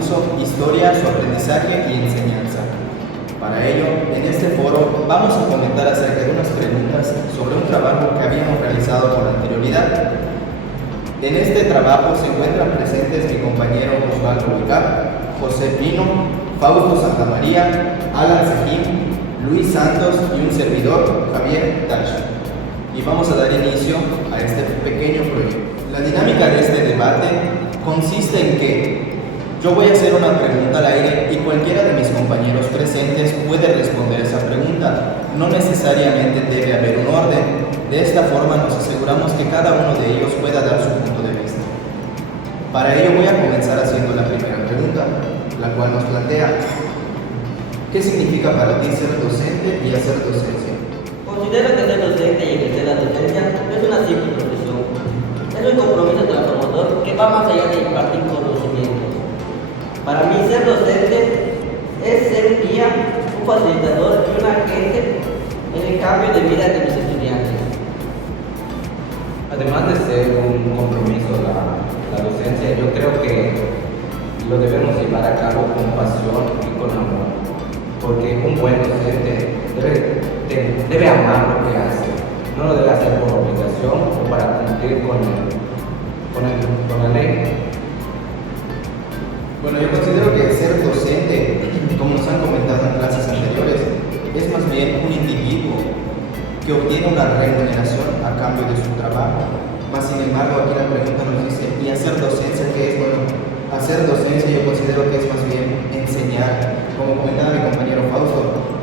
curso Historia, su aprendizaje y enseñanza. Para ello, en este foro vamos a comentar acerca de unas preguntas sobre un trabajo que habíamos realizado con anterioridad. En este trabajo se encuentran presentes mi compañero Osvaldo Lucá, José Pino, Fausto Santamaría, Alan Sejín, Luis Santos y un servidor, Javier Tash. Y vamos a dar inicio a este pequeño proyecto. La dinámica de este debate consiste en que yo voy a hacer una pregunta al aire y cualquiera de mis compañeros presentes puede responder esa pregunta. No necesariamente debe haber un orden. De esta forma nos aseguramos que cada uno de ellos pueda dar su punto de vista. Para ello voy a comenzar haciendo la primera pregunta, la cual nos plantea: ¿qué significa para ti ser docente y hacer docencia? Considero que ser docente y ejercer la docencia no es una simple profesión. Es un compromiso transformador que va más allá de impartir conocimientos. Para mí, ser docente es ser un guía, un facilitador y un agente en el cambio de vida de mis estudiantes. Además de ser un compromiso la docencia, yo creo que lo debemos llevar a cabo con pasión y con amor, porque un buen docente debe amar lo que hace, no lo debe hacer por obligación o para cumplir con la ley. Bueno, yo considero que ser docente, como nos han comentado en clases anteriores, es más bien un individuo que obtiene una remuneración a cambio de su trabajo. Más sin embargo, aquí la pregunta nos dice: ¿y hacer docencia qué es? Bueno, hacer docencia yo considero que es más bien enseñar. Como comentaba mi compañero Fausto,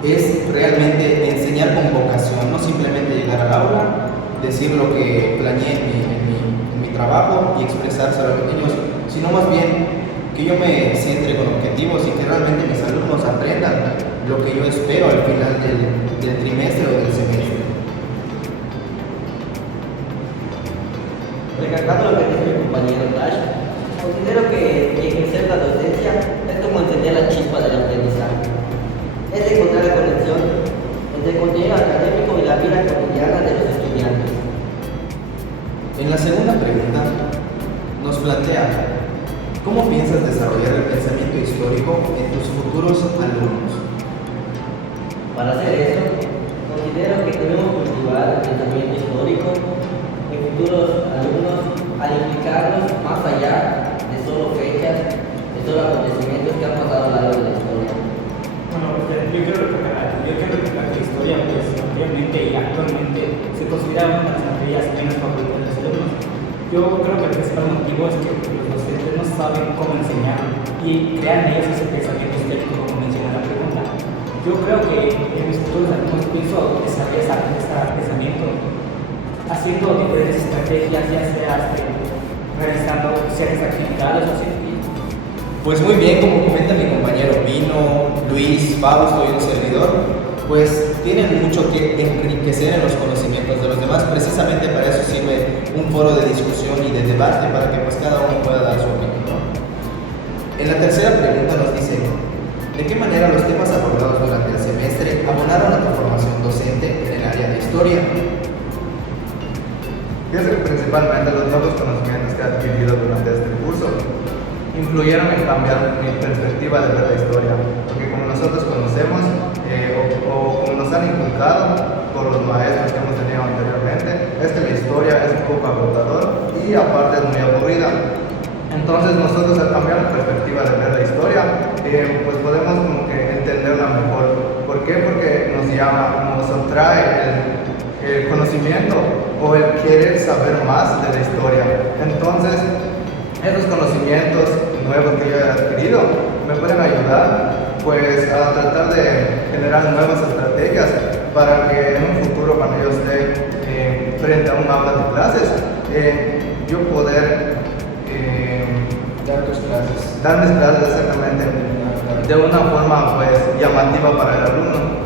es realmente enseñar con vocación, no simplemente llegar al aula, decir lo que planeé en mi trabajo y expresárselo a los niños, sino más bien que yo me centre con objetivos y que realmente mis alumnos aprendan lo que yo espero al final del trimestre o del semestre. Recalcando lo que dice mi compañero Tash, considero que ejercer la docencia es como encender la chispa del aprendizaje. Es encontrar la conexión entre el contenido académico y la vida cotidiana de los estudiantes. En la segunda pregunta nos plantea: ¿cómo piensas desarrollar el pensamiento histórico en tus futuros alumnos? Para hacer eso, considero que debemos cultivar el pensamiento histórico en futuros alumnos al implicarnos más allá de solo fechas, de solo acontecimientos que han pasado a lo largo de la historia. Bueno, yo quiero recalcar que la historia, pues, obviamente y actualmente se considera una de las materias menos favoritas de los alumnos. Yo creo que el principal motivo es que los docentes no saben cómo enseñar y crean ellos ese pensamiento histórico, como menciona la pregunta. Yo creo que en mis futuros alumnos pienso desarrollar este pensamiento haciendo diferentes estrategias, ya sea realizando ciertas actividades o científicas. Pues muy bien, como comenta mi compañero Pino, Luis, Fausto y un servidor, pues tienen mucho que enriquecer en los conocimientos de los demás. Precisamente para eso sirve un foro de discusión y de debate, para que pues cada uno pueda dar su opinión, ¿no? En la tercera pregunta nos dice: ¿de qué manera los temas abordados durante el semestre abonaron a tu formación docente en el área de historia? Pienso que principalmente los nuevos conocimientos que he adquirido durante este curso influyeron en cambiar mi perspectiva de ver la historia, porque como nosotros conocemos o como nos han inculcado por los maestros que hemos tenido anteriormente, es que la historia es un poco agotador y aparte es muy aburrida. Entonces nosotros, al cambiar la perspectiva de ver la historia, pues podemos como que entenderla mejor. ¿Por qué? Porque nos atrae el conocimiento o el querer saber más de la historia. Entonces, esos conocimientos nuevos que yo he adquirido me pueden ayudar pues a tratar de generar nuevas estrategias para que en un futuro, cuando yo esté frente a un aula de clases, yo poder dar mis clases exactamente de una forma pues llamativa para el alumno.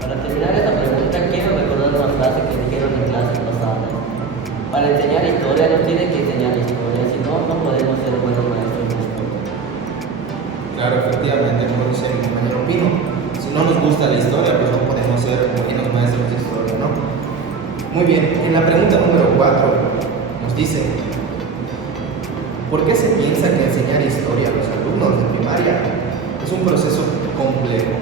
Para terminar esta pregunta, quiero recordar una frase que dijeron en clase pasada. Para enseñar historia no tienes que enseñar historia, si no, no podemos ser buenos maestros de historia. Claro, efectivamente, como dice mi compañero Pino, si no nos gusta la historia, pues no podemos ser buenos maestros de historia, ¿no? Muy bien, en la pregunta número 4 nos dice: ¿Por qué se piensa que enseñar historia a los alumnos de primaria es un proceso complejo?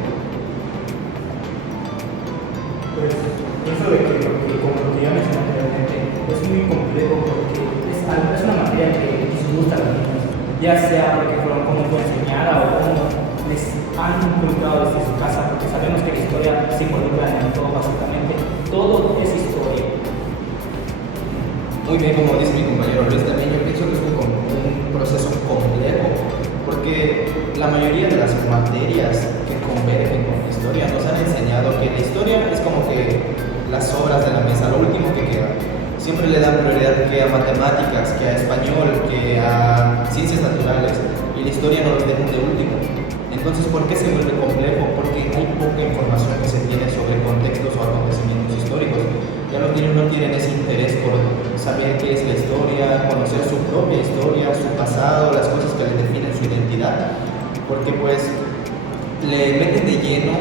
Pues pienso de que, como lo que ya mencioné anteriormente, es muy complejo porque es una materia que disgusta a los niños, ya sea porque fueron cómo fue enseñada o cómo les han inculcado desde su casa, porque sabemos que la historia se involucra en todo, básicamente. Todo es historia. Muy bien, como dice mi compañero Luis, también yo pienso que es un proceso complejo, porque la mayoría de las materias que convergen con la historia nos han enseñado que la historia es como que las obras de la mesa, lo último que queda. Siempre le dan prioridad que a matemáticas, que a español, que a ciencias naturales, y la historia no lo dejan de último. Entonces, ¿por qué se vuelve complejo? Porque hay poca información que se tiene sobre contextos o acontecimientos históricos. Ya los niños no tienen ese interés por saber qué es la historia, conocer su propia historia, su pasado, las cosas que les definen su identidad, porque pues le meten de lleno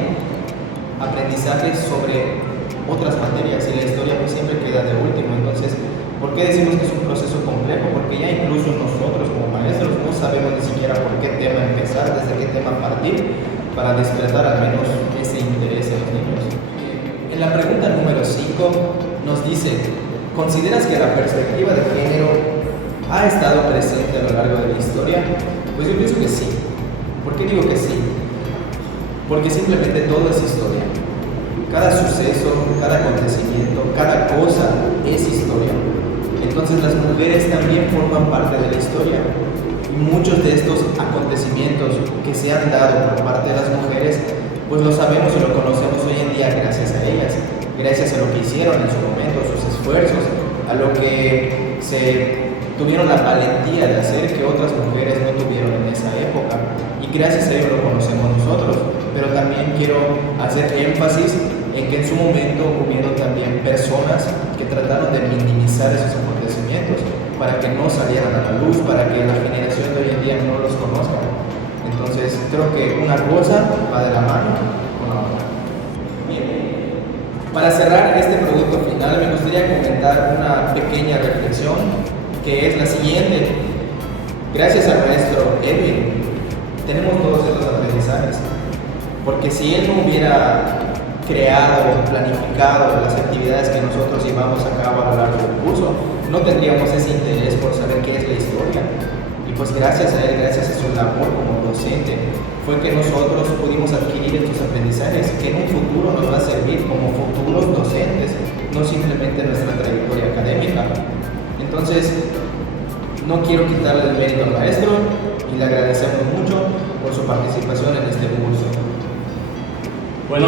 aprendizajes sobre otras materias y la historia pues siempre queda de último. Entonces, ¿por qué decimos que es un proceso complejo? Porque ya incluso nosotros como maestros no sabemos ni siquiera por qué tema empezar, desde qué tema partir, para despertar al menos ese interés en los niños. En la pregunta número 5 nos dice, ¿consideras que la perspectiva de género ha estado presente a lo largo de la historia? Pues yo pienso que sí. ¿Por qué digo que sí? Porque simplemente todo es historia. Cada suceso, cada acontecimiento, cada cosa es historia. Entonces las mujeres también forman parte de la historia. Y muchos de estos acontecimientos que se han dado por parte de las mujeres, pues lo sabemos y lo conocemos hoy en día gracias a ellas, gracias a lo que hicieron en su momento, sus esfuerzos, a lo que se tuvieron la valentía de hacer que otras mujeres no tuvieron en esa época. Y gracias a ello lo conocemos nosotros. Pero también quiero hacer énfasis en que en su momento hubieron también personas que trataron de minimizar esos acontecimientos para que no salieran a la luz, para que la generación de hoy en día no los conozca. Entonces creo que una cosa va de la mano con la otra. Bien, para cerrar este producto final me gustaría comentar una pequeña reflexión que es la siguiente. Gracias al maestro Edwin tenemos todos estos aprendizajes, porque si él no hubiera creado, planificado las actividades que nosotros llevamos a cabo a lo largo del curso, no tendríamos ese interés por saber qué es la historia. Y pues gracias a él, gracias a su labor como docente, fue que nosotros pudimos adquirir estos aprendizajes que en un futuro nos va a servir como futuros docentes, no simplemente nuestra trayectoria académica. Entonces, no quiero quitarle el mérito al maestro y le agradecemos mucho por su participación en este curso. Bueno,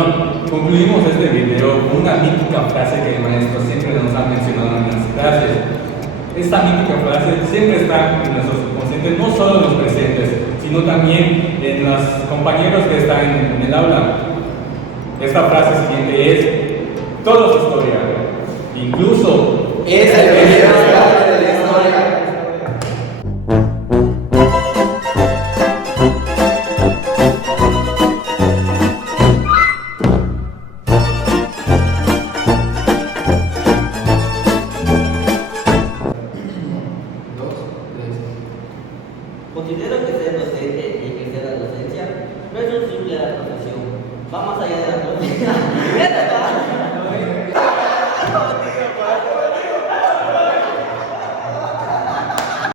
concluimos este video con una mítica frase que el maestro siempre nos ha mencionado en las clases. Esta mítica frase siempre está en nuestro subconsciente, no solo en los presentes, sino también en los compañeros que están en el aula. Esta frase siguiente es: todo es historia, incluso es el video de la historia. Considero que ser docente y ejercer la docencia no es un simple profesión, va más allá de la profesión.